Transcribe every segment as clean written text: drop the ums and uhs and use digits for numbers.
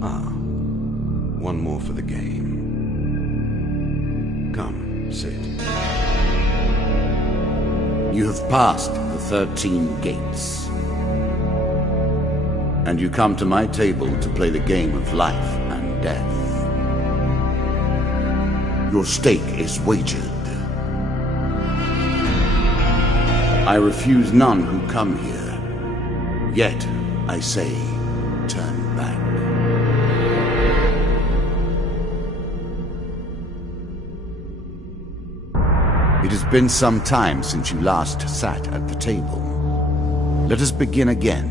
One more for the game. Come, sit. You have passed the 13 gates. And you come to my table to play the game of life and death. Your stake is wagered. I refuse none who come here. Yet, I say, turn back. It has been some time since you last sat at the table. Let us begin again.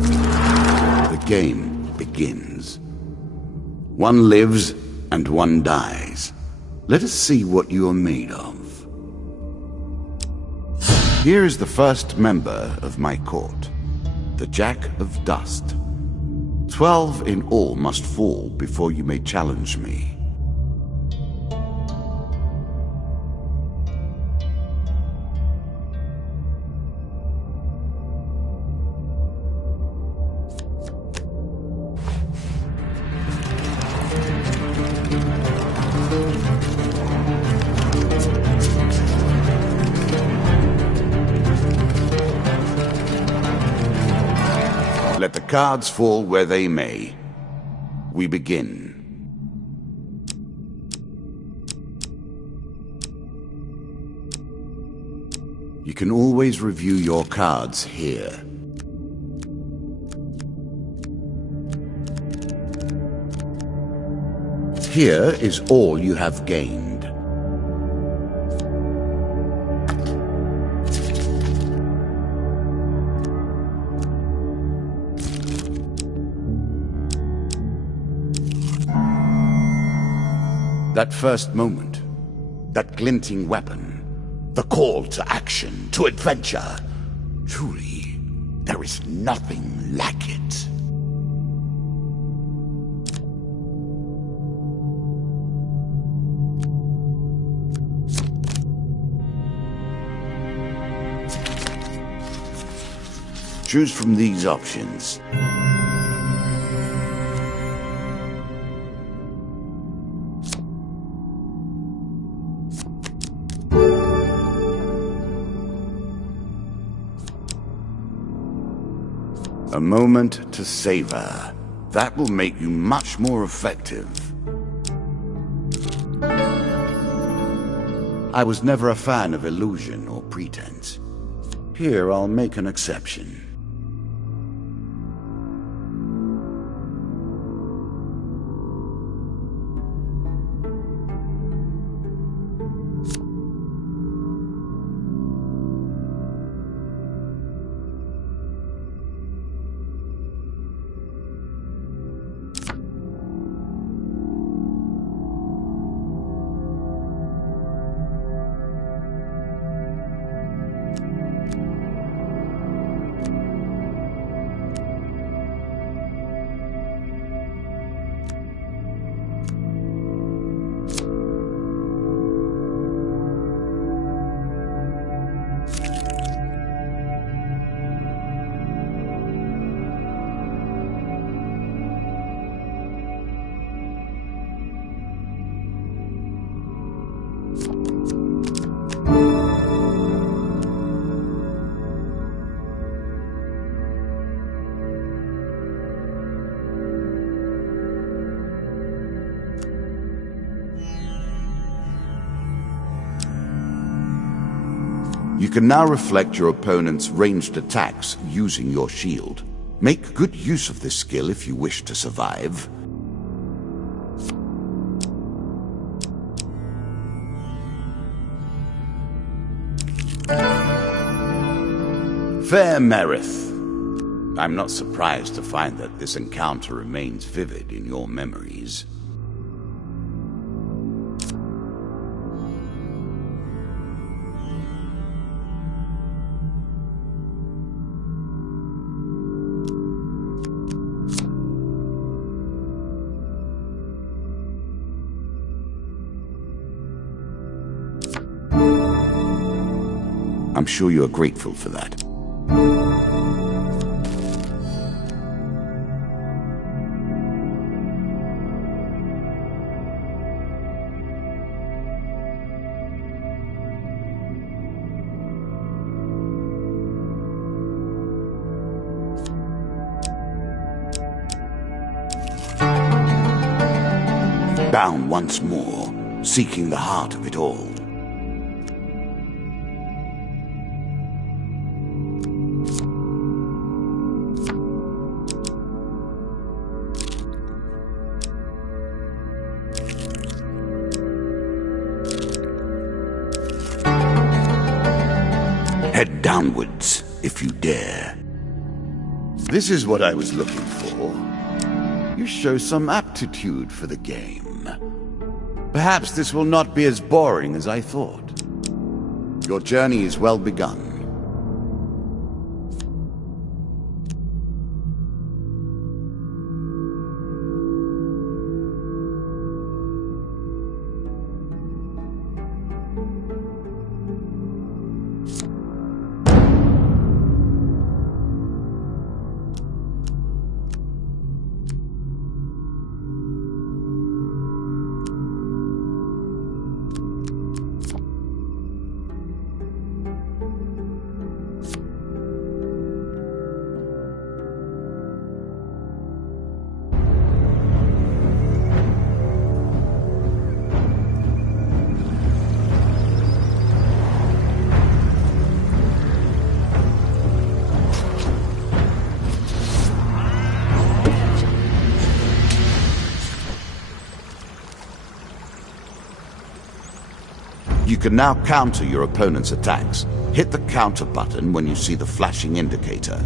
The game begins. One lives and one dies. Let us see what you are made of. Here is the first member of my court, the Jack of Dust. 12 in all must fall before you may challenge me. Let the cards fall where they may. We begin. You can always review your cards here. Here is all you have gained. That first moment, that glinting weapon, the call to action, to adventure. Truly, there is nothing like it. Choose from these options. A moment to savor. That will make you much more effective. I was never a fan of illusion or pretense. Here, I'll make an exception. You can now reflect your opponent's ranged attacks using your shield. Make good use of this skill if you wish to survive. Fair Merith. I'm not surprised to find that this encounter remains vivid in your memories. I'm sure you are grateful for that. bound once more, seeking the heart of it all. Head downwards, if you dare. This is what I was looking for. You show some aptitude for the game. Perhaps this will not be as boring as I thought. Your journey is well begun. You can now counter your opponent's attacks. Hit the counter button when you see the flashing indicator.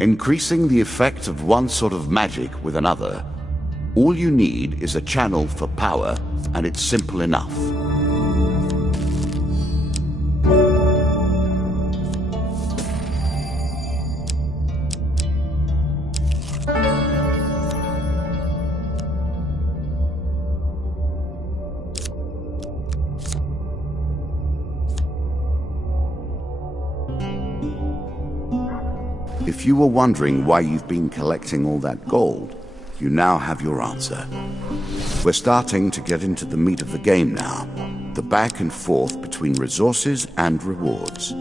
Increasing the effect of one sort of magic with another, all you need is a channel for power, and it's simple enough. If you were wondering why you've been collecting all that gold, you now have your answer. We're starting to get into the meat of the game now, the back and forth between resources and rewards.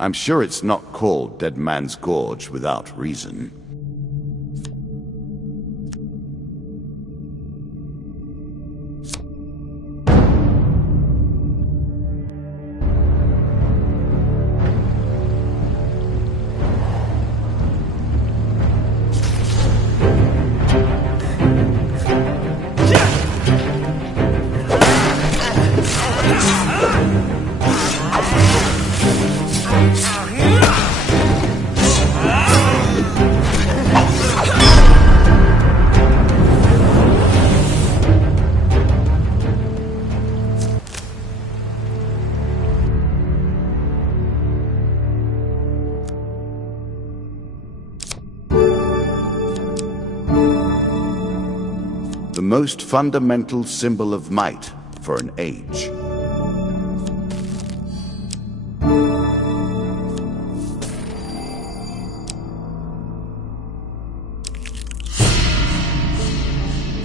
I'm sure it's not called Dead Man's Gorge without reason. The most fundamental symbol of might for an age.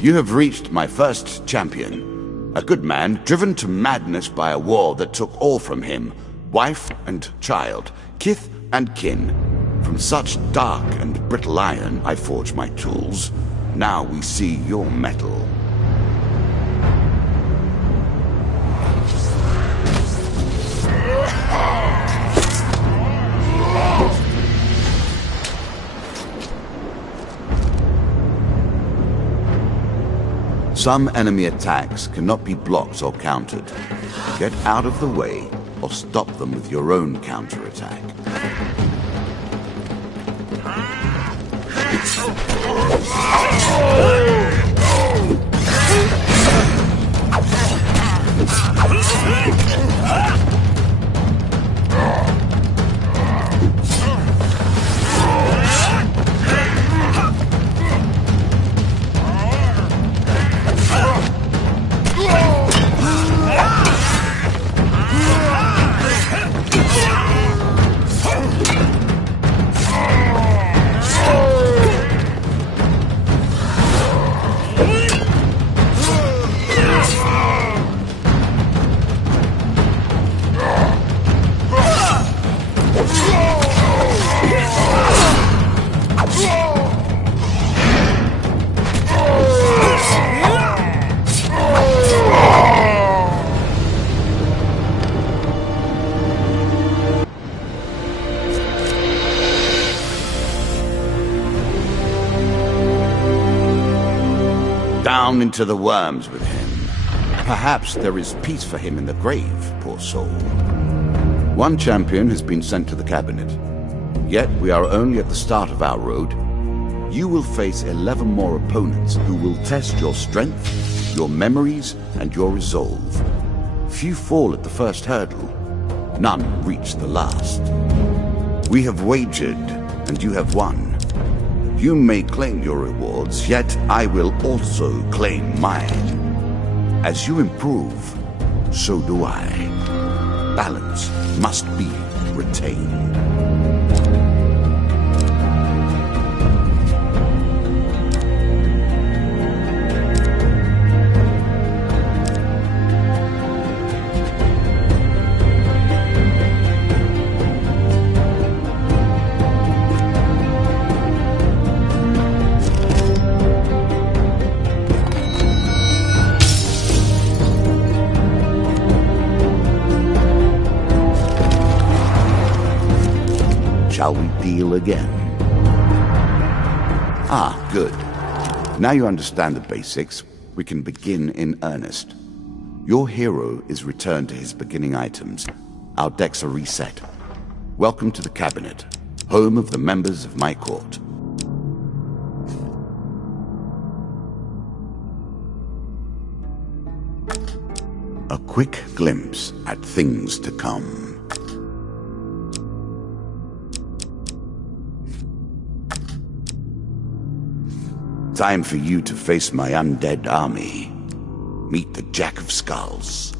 You have reached my first champion. A good man driven to madness by a war that took all from him. Wife and child, kith and kin. From such dark and brittle iron I forge my tools. Now we see your metal. Some enemy attacks cannot be blocked or countered. Get out of the way or stop them with your own counterattack. Down into the worms with him. Perhaps there is peace for him in the grave, poor soul. One champion has been sent to the cabinet. Yet we are only at the start of our road. You will face 11 more opponents who will test your strength, your memories, and your resolve. Few fall at the first hurdle. None reach the last. We have wagered, and you have won. You may claim your rewards, yet I will also claim mine. As you improve, so do I. Balance must be retained. Shall we deal again? Ah, good. Now you understand the basics, we can begin in earnest. Your hero is returned to his beginning items. Our decks are reset. Welcome to the cabinet, home of the members of my court. A quick glimpse at things to come. Time for you to face my undead army. Meet the Jack of Skulls.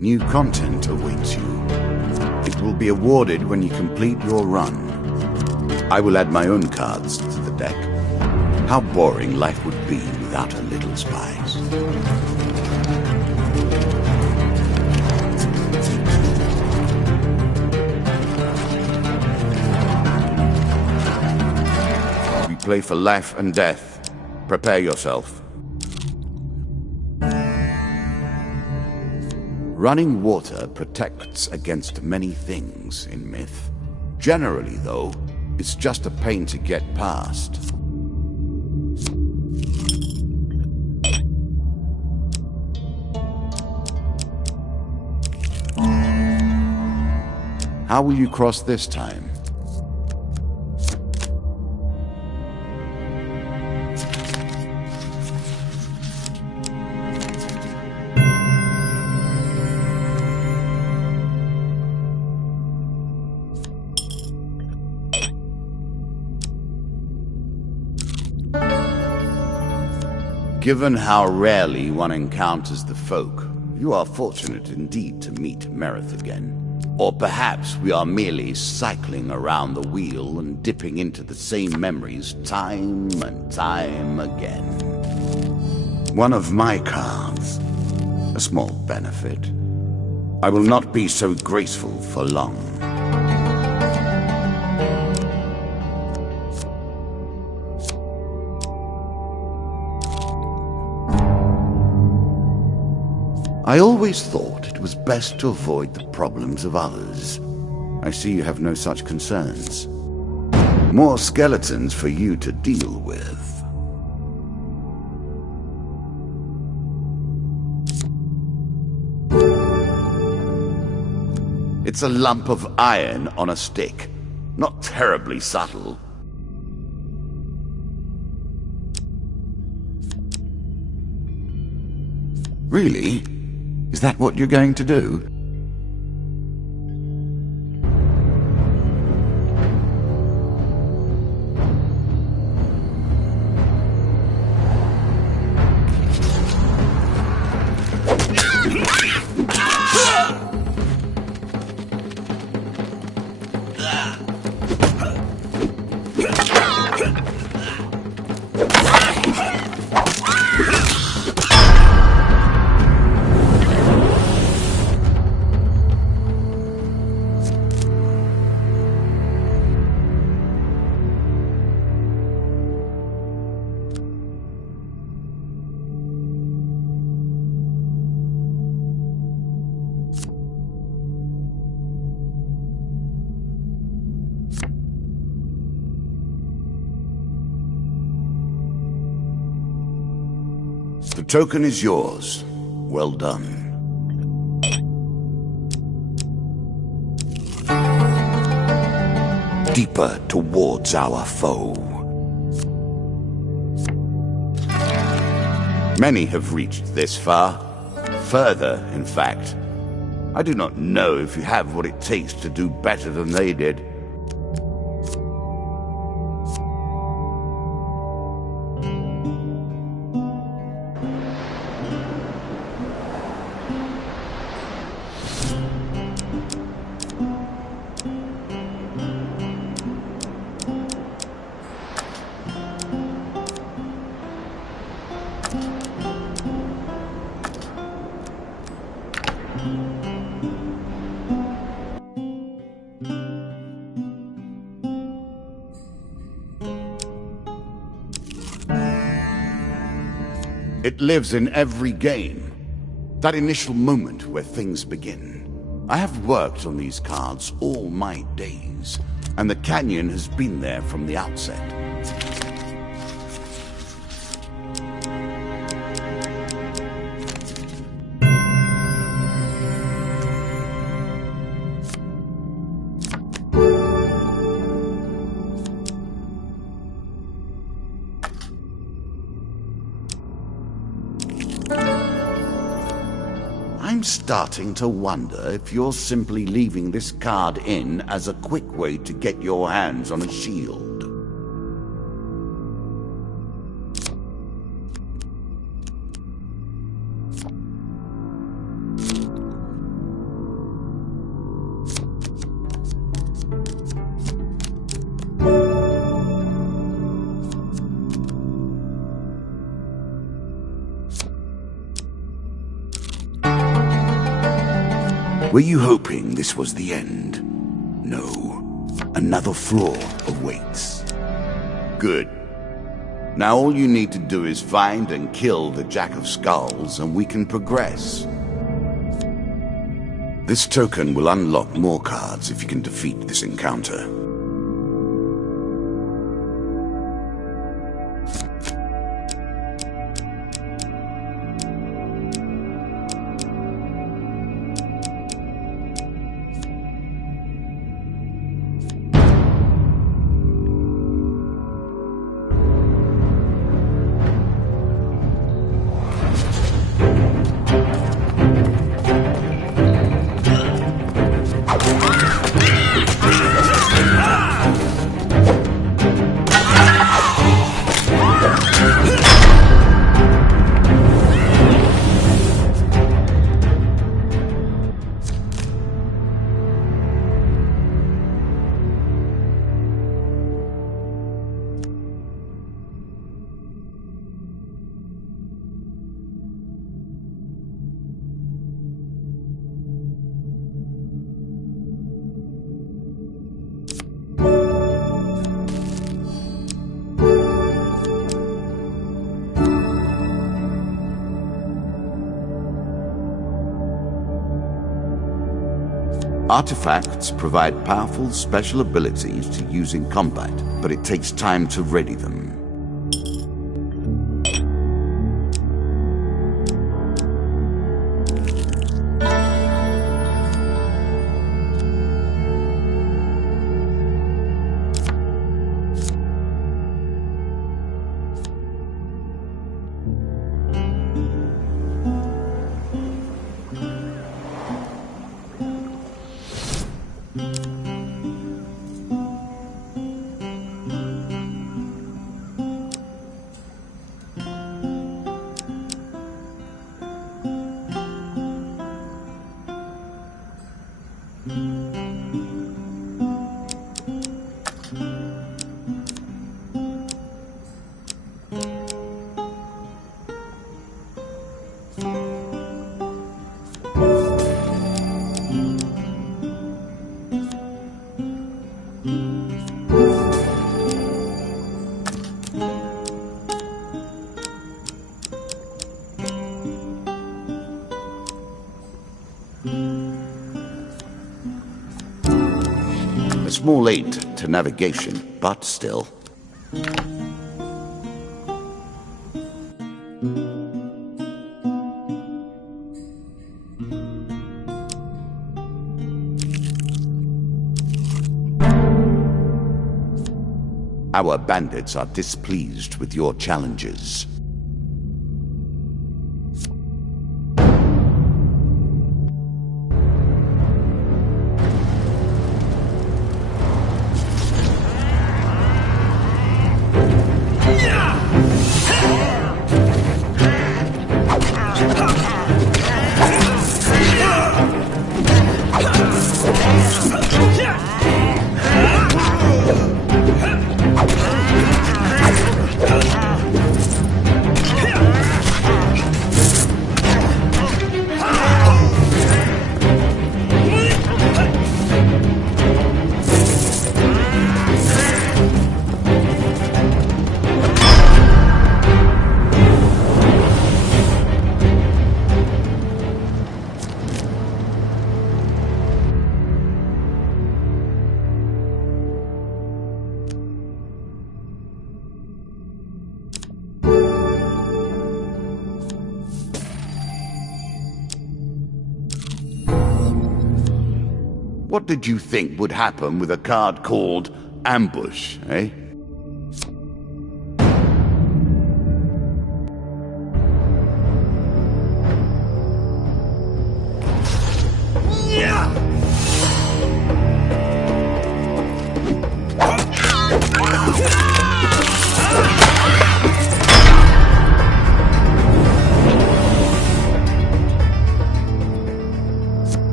New content awaits you. It will be awarded when you complete your run. I will add my own cards to the deck. How boring life would be without a little spice. We play for life and death. Prepare yourself. Running water protects against many things in myth. Generally, though, it's just a pain to get past. How will you cross this time? Given how rarely one encounters the folk, you are fortunate indeed to meet Merith again. Or perhaps we are merely cycling around the wheel and dipping into the same memories time and time again. One of my cards. A small benefit. I will not be so graceful for long. I always thought it was best to avoid the problems of others. I see you have no such concerns. More skeletons for you to deal with. It's a lump of iron on a stick. Not terribly subtle. Really? Is that what you're going to do? The token is yours. Well done. Deeper towards our foe. Many have reached this far. Further, in fact. I do not know if you have what it takes to do better than they did. It lives in every game. That initial moment where things begin. I have worked on these cards all my days, and the canyon has been there from the outset. I'm starting to wonder if you're simply leaving this card in as a quick way to get your hands on a shield. Were you hoping this was the end? No. Another floor awaits. Good. Now all you need to do is find and kill the Jack of Skulls, and we can progress. This token will unlock more cards if you can defeat this encounter. Artifacts provide powerful special abilities to use in combat, but it takes time to ready them. A small aid to navigation, but still. Our bandits are displeased with your challenges. What did you think would happen with a card called Ambush, eh?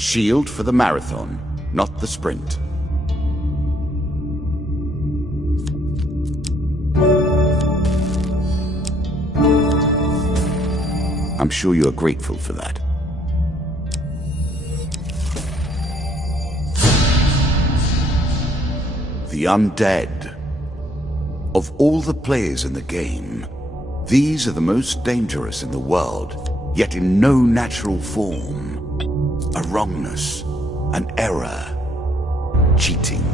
shield for the marathon, not the sprint. I'm sure you are grateful for that. The undead. Of all the players in the game, these are the most dangerous in the world, yet in no natural form. A wrongness, an error, cheating.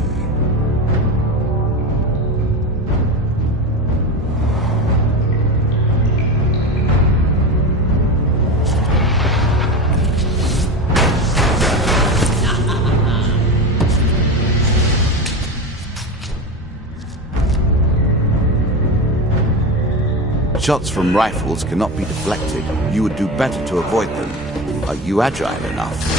Shots from rifles cannot be deflected. You would do better to avoid them. Are you agile enough?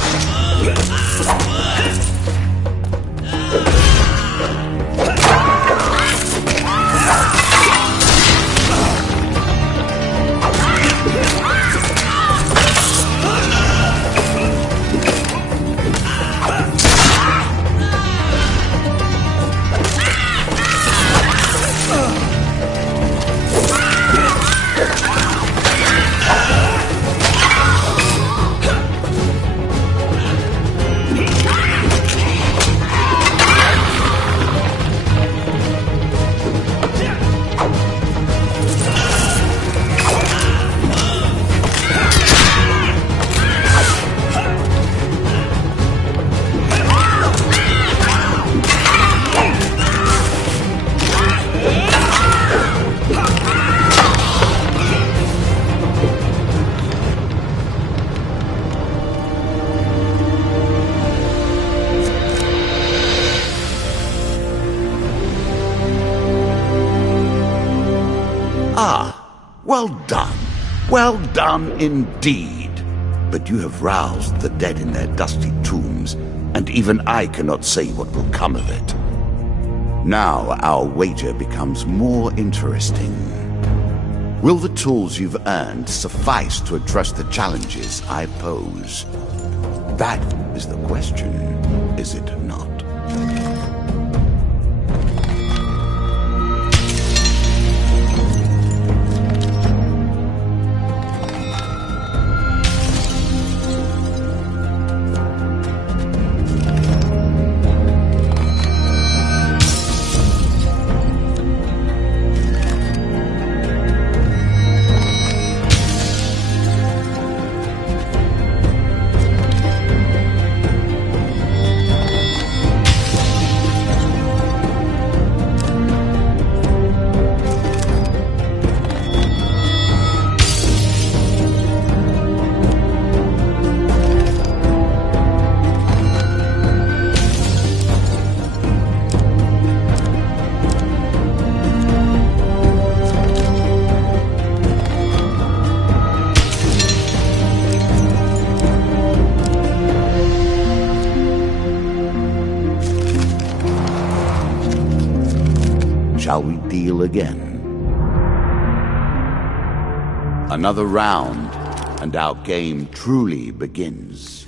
Well done. Well done indeed. But you have roused the dead in their dusty tombs, and even I cannot say what will come of it. Now our wager becomes more interesting. Will the tools you've earned suffice to address the challenges I pose? That is the question, is it not? Shall we deal again? Another round, and our game truly begins.